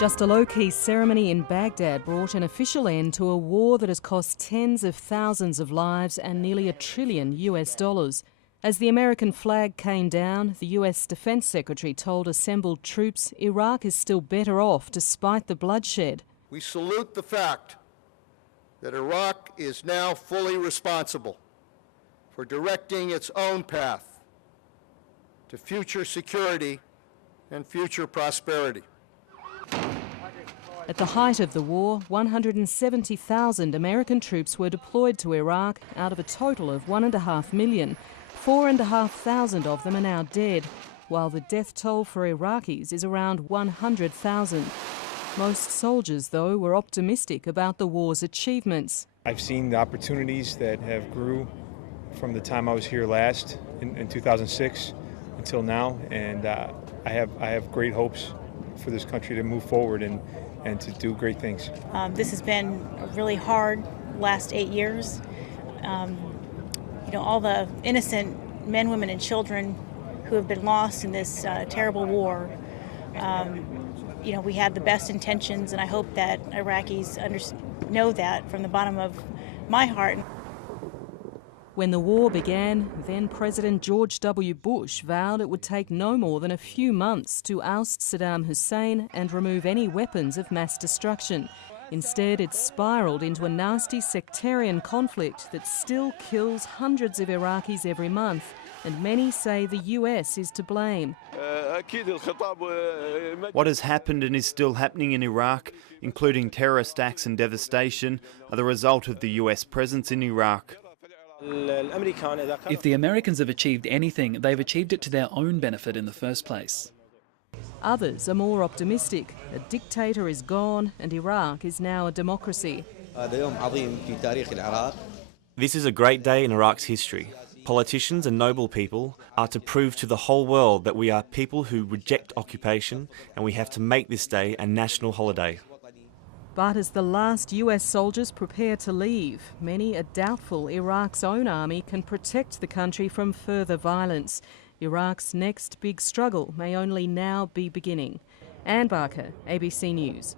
Just a low-key ceremony in Baghdad brought an official end to a war that has cost tens of thousands of lives and nearly $1 trillion. As the American flag came down, the US Defense Secretary told assembled troops Iraq is still better off despite the bloodshed. We salute the fact that Iraq is now fully responsible for directing its own path to future security and future prosperity. At the height of the war, 170,000 American troops were deployed to Iraq out of a total of 1.5 million. 4,500 of them are now dead, while the death toll for Iraqis is around 100,000. Most soldiers, though, were optimistic about the war's achievements. I've seen the opportunities that have grew from the time I was here last in 2006 until now, and I have great hopes for this country to move forward and to do great things. This has been really hard last 8 years. All the innocent men, women, and children who have been lost in this terrible war. We had the best intentions, and I hope that Iraqis know that from the bottom of my heart. When the war began, then President George W. Bush vowed it would take no more than a few months to oust Saddam Hussein and remove any weapons of mass destruction. Instead, it spiralled into a nasty sectarian conflict that still kills hundreds of Iraqis every month, and many say the US is to blame. What has happened and is still happening in Iraq, including terrorist acts and devastation, are the result of the US presence in Iraq. If the Americans have achieved anything, they've achieved it to their own benefit in the first place. Others are more optimistic. A dictator is gone and Iraq is now a democracy. This is a great day in Iraq's history. Politicians and noble people are to prove to the whole world that we are people who reject occupation, and we have to make this day a national holiday. But as the last US soldiers prepare to leave, many are doubtful Iraq's own army can protect the country from further violence. Iraq's next big struggle may only now be beginning. Anne Barker, ABC News.